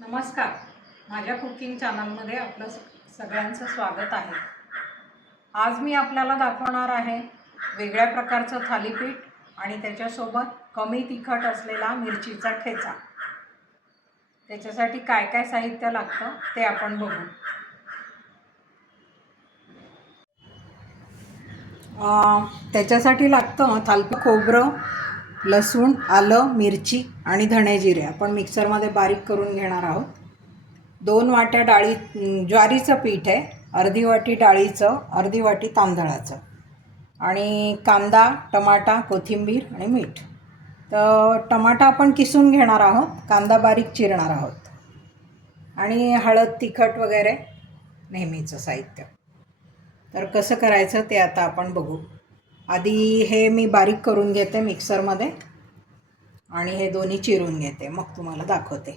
नमस्कार, माझ्या कुकिंग चॅनलमध्ये आपलं सगळ्यांचं स्वागत आहे। आज मी आपल्याला दाखवणार आहे वेगळ्या प्रकारचं थालीपीठ आणि त्याच्यासोबत कमी तिखट असलेला मिरचीचा ठेचा। त्याच्यासाठी काय काय साहित्य लागतं ते आपण बघू। त्याच्यासाठी लागतं थालीपीठ खोबरं, लसूण, आलं, मिरची आणि धणे जिरे आपण मिक्सरमध्ये बारीक करून घेणार आहोत। 2 वाट्या ज्वारीचं पीठ आहे, अर्धी वाटी डाळीचं, अर्धी वाटी तांदळाचं, आणि कांदा, टमाटा, कोथिंबीर आणि मीठ। तर टमाटा आपण किसून घेणार आहोत, कांदा बारीक चिरणार आहोत, आणि हळद, तिखट वगैरे नेहमीचं साहित्य। तर कसं करायचं ते आता आपण बघू। आधी हे मी बारीक करून घेते मिक्सरमध्ये आणि हे दोन्ही चिरून घेते, मग तुम्हाला दाखवते।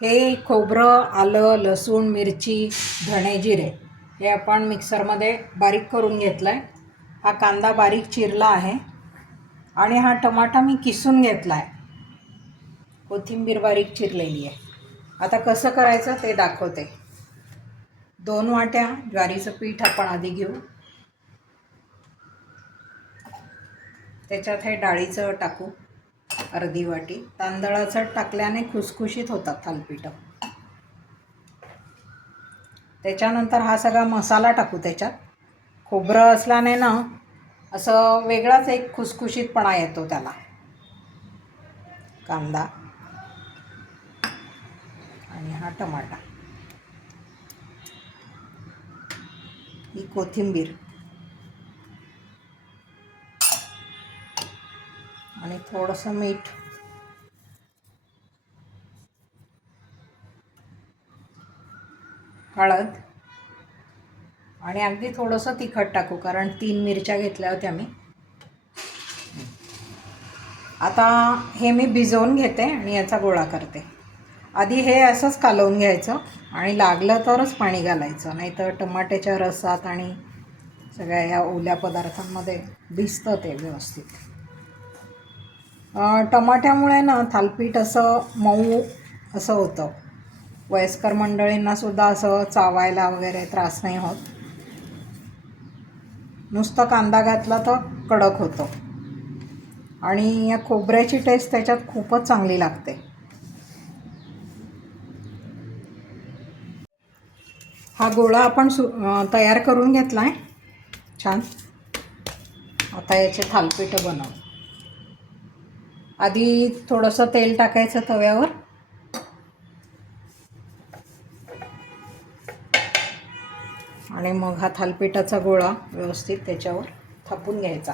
हे खोबरं, आलं, लसूण, मिरची, धणे जिरे हे आपण मिक्सरमध्ये बारीक करून घेतलं आहे। हा कांदा बारीक चिरला आहे आणि हा टमाटा मी किसून घेतला आहे, कोथिंबीर बारीक चिरलेली आहे। आता कसं करायचं ते दाखवते। 2 वाट्या ज्वारीचं पीठ आपण आधी घेऊ, त्याच्यात हे डाळीचं टाकू अर्धी वाटी, तांदळाचं टाकल्याने खुसखुशीत होतात थालीपीठ। त्याच्यानंतर हा सगळा मसाला टाकू त्याच्यात। खोबरं असल्याने ना असं वेगळाच एक खुसखुशीतपणा येतो त्याला। कांदा आणि हा टमाटा, ही कोथिंबीर आणि थोडंसं मीठ, हळद आणि अगदी थोडंसं तिखट टाकू, कारण 3 मिरच्या घेतल्या होत्या मी। आता हे मी भिजवून घेते आणि याचा गोळा करते। आधी हे असंच कालवून घ्यायचं आणि लागलं तरच पाणी घालायचं, नाहीतर टमाट्याच्या रसात आणि सगळ्या या ओल्या पदार्थांमध्ये भिजतं ते व्यवस्थित। टमाट्यामुळे ना थालीपीठ असं मऊ असं होतं, वयस्कर मंडळींनासुद्धा असं चावायला वगैरे त्रास नाही होत। नुसतं कांदा घातला तर कडक होतं, आणि या खोबऱ्याची टेस्ट त्याच्यात खूपच चांगली लागते। हा गोळा आपण तयार करून घेतला आहे छान। आता याचे थालीपीठ बनवू। आधी थोडंसं तेल टाकायचं तव्यावर, आणि मग हा थालीपीठाचा गोळा व्यवस्थित त्याच्यावर थापून घ्यायचा।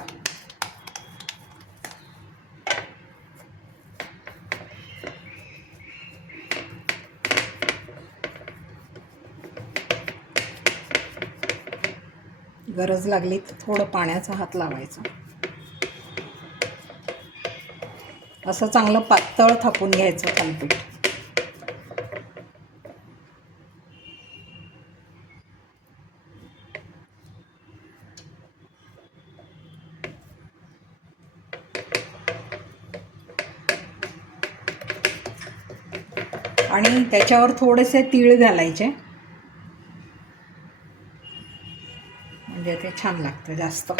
गरज लागली तर थोडं पाण्याचा हात लावायचा। असं चांगलं पातळ थापून घ्यायचं थालीपीठ। आणि त्याच्यावर थोडेसे तीळ घालायचे, म्हणजे ते छान लागतं जास्त।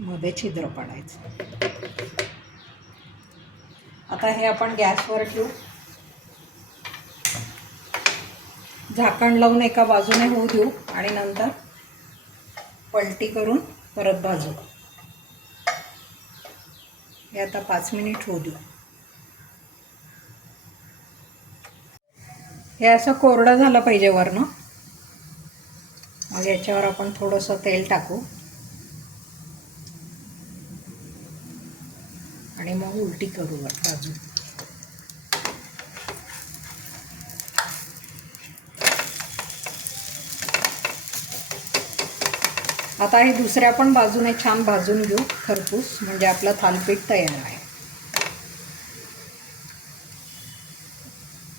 मध्ये छिद्र पाडायचं। आता हे आपण गॅसवर ठेवू, झाकण लावून एका बाजूने होऊ देऊ आणि नंतर पलटी करून परत भाजू। हे आता 5 मिनिट होऊ देऊ। हे असं कोरडं झालं पाहिजे वरनं। मग याच्यावर आपण थोडंसं तेल टाकू आणि मग उलटी करू बाजू। आता हे दुसऱ्या पण बाजूने छान भाजून घेऊ खरपूस, म्हणजे आपलं थालीपीठ तयार आहे।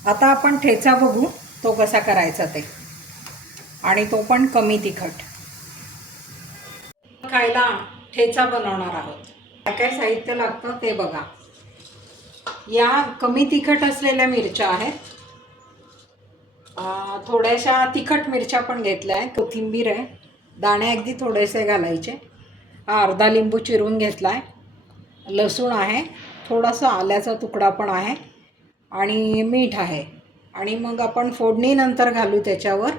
आता आपण ठेचा बघू तो कसा करायचा ते, आणि तो पण कमी तिखट। खायला ठेचा बनवणार आहोत. काय काय साहित्य लागतं ते बघा. या कमी तिखट असलेल्या मिरच्या आहेत. थोड्याशा तिखट मिरच्या पण घेतल्या आहे. कोथिंबीर आहे, दाणे अगदी थोडेसे घालायचे. अर्धा लिंबू चिरून घेतला आहे. लसूण आहे, थोडासा आल्याचा तुकडा पण आहे आणि मीठ आहे. आणि मग आपण फोडणीनंतर घालू त्याच्यावर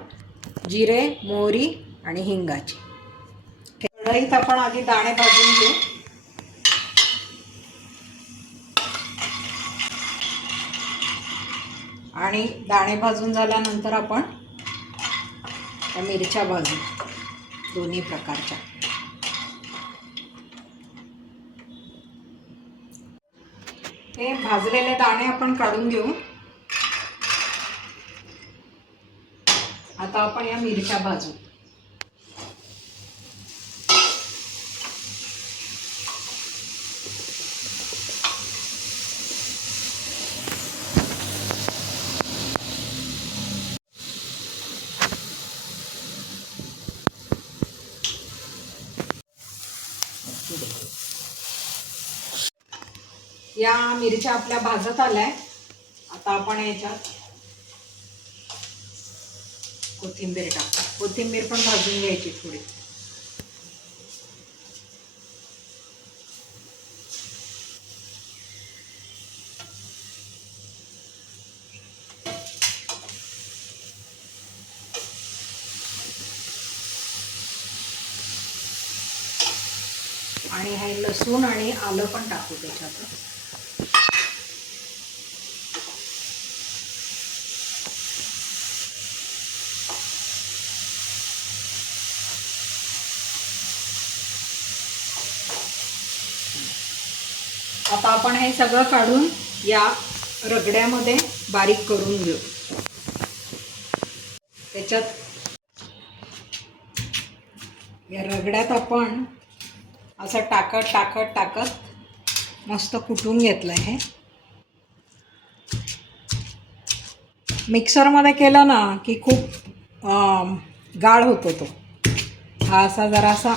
जिरे, मोहरी आणि हिंगाची. कढईत आपण आधी दाणे भाजून घेऊ. आणि दाणे भाजून झाल्यानंतर आपण त्या मिरच्या भाजू, दोन्ही प्रकारच्या. हे भाजलेले दाणे आपण काढून घेऊ. आता आपण या मिरच्या भाजू. या मिरच्या आपल्या भाजत आल्या. आता आपण याच्यात कोथिंबीर टाकू. कोथिंबीर पण भाजून घ्यायची थोडी. आणि हे लसूण आणि आलं पण टाकू त्याच्यात. आता आपण हे सगळं काढून या रगड्यामध्ये बारीक करून घेऊ. त्याच्यात या रगड्यात आपण असं टाकत मस्त कुटून घेतलं आहे. मिक्सरमध्ये केलं ना की खूप गाळ होतो तो. हा असा जरासा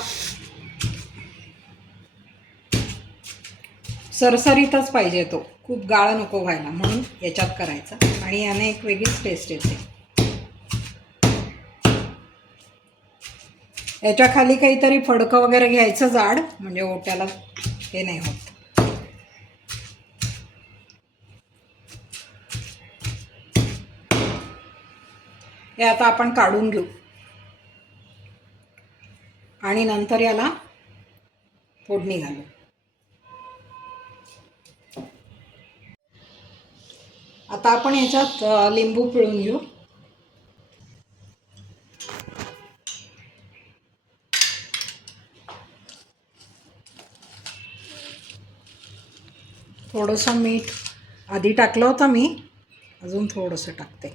सरसरीतच पाहिजे तो, खूप गाळ नको व्हायला, म्हणून याच्यात करायचा. आणि याने एक वेगळीच टेस्ट येते. याच्या खाली काहीतरी फडकं वगैरे घ्यायचं जाड, म्हणजे ओट्याला हे नाही होत. हे आता आपण काढून घेऊ आणि नंतर याला फोडणी घालू. आता आपण याच्यात लिंबू पिळून घेऊ. थोडंसं मीठ आधी टाकलं होतं मी, अजून थोडंसं टाकते.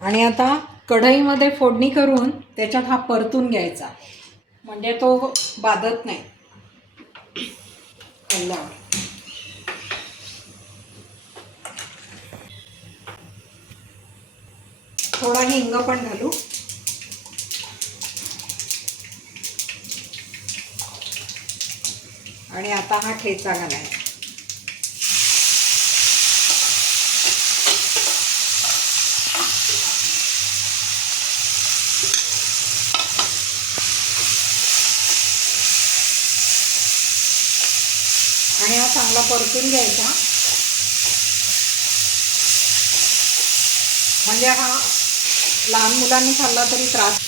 आणि आता कढईमध्ये फोडणी करून त्याच्यात हा परतून घ्यायचा, म्हणजे तो बाधत नाही खाल्ल्यावर. थोडा हिंग पण घालू. आणि आता हा ठेचा घालायचा. आणि हा चांगला परतून घ्यायचा, म्हणजे हा लहान मुलांनी खाल्ला तरी त्रास.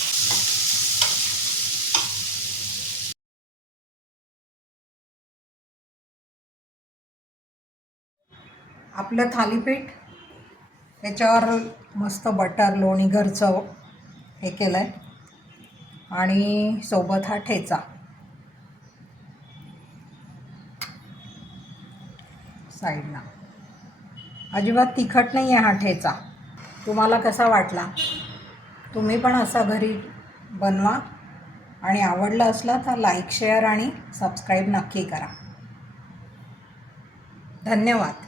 आपलं थालीपीठ त्याच्यावर मस्त बटर लोणी घरचं हे केलं आहे. आणि सोबत हा ठेचा. साईडला अजिबात तिखट नाही आहे हा ठेचा. तुम्हाला कसा वाटला? तुम्ही पण असा घरी बनवा. आणि आवडलं असलं तर लाईक, शेअर आणि सबस्क्राईब नक्की करा. धन्यवाद.